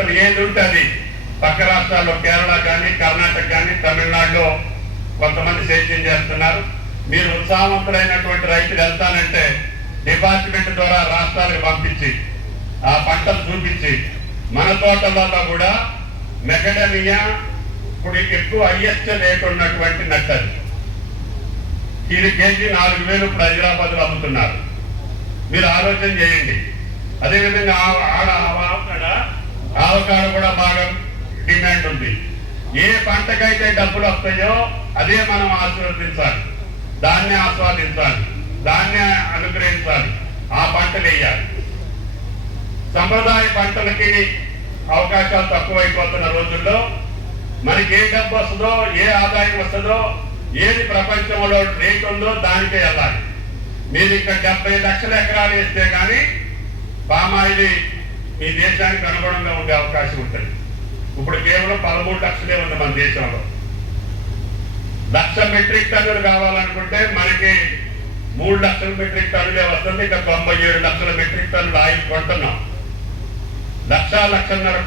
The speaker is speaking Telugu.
అసలు ఏంది ఉంటుంది పక్క రాష్ట్రాల్లో కేరళ కానీ కర్ణాటక కానీ తమిళనాడులో కొంతమంది సేద్యం చేస్తున్నారు మీరు ఉత్సాహవంతులైనటువంటి రైతులు వెళ్తానంటే డిపార్ట్మెంట్ ద్వారా రాష్ట్రాలకు పంపించి ఆ పంటలు చూపించి మన తోటలలో కూడా మెకడమియా ఇప్పుడు ఎక్కువ అయ్యచ్చ లేకున్నటువంటి నట్టది ఇది కేజీ నాలుగు వేలు ఇప్పుడు హైదరాబాద్లో అమ్ముతున్నారు మీరు ఆలోచన చేయండి అదేవిధంగా ఆడ ఆవకాడ కూడా బాగా డిమాండ్ ఉంది ఏ పంటకైతే డబ్బులు వస్తాయో అదే మనం ఆశీర్వదించాలి దాన్ని ఆస్వాదించాలి దాన్ని అనుగ్రహించాలి ఆ పంటలు వేయాలి సంప్రదాయ పంటలకి అవకాశాలు తక్కువైపోతున్న రోజుల్లో మనకి ఏ డబ్బు వస్తుందో ఏ ఆదాయం వస్తుందో ఏది ప్రపంచంలో రేట్ ఉందో దానికే వెళ్ళాలి మీరు ఇక్కడ డెబ్బై లక్షల ఎకరాలు వేస్తే కానీ పామాయిల్ మీ దేశానికి అనుగుణంగా ఉండే అవకాశం ఉంటుంది ఇప్పుడు కేవలం పదమూడు లక్షలే ఉంది మన దేశంలో లక్ష మెట్రిక్ టన్నులు కావాలనుకుంటే మనకి మూడు లక్షల మెట్రిక్ టన్నులే వస్తుంది ఇక తొంభై ఏడు లక్షల మెట్రిక్ టన్నులు ఆయన కొంటున్నాం లక్ష లక్షన్నర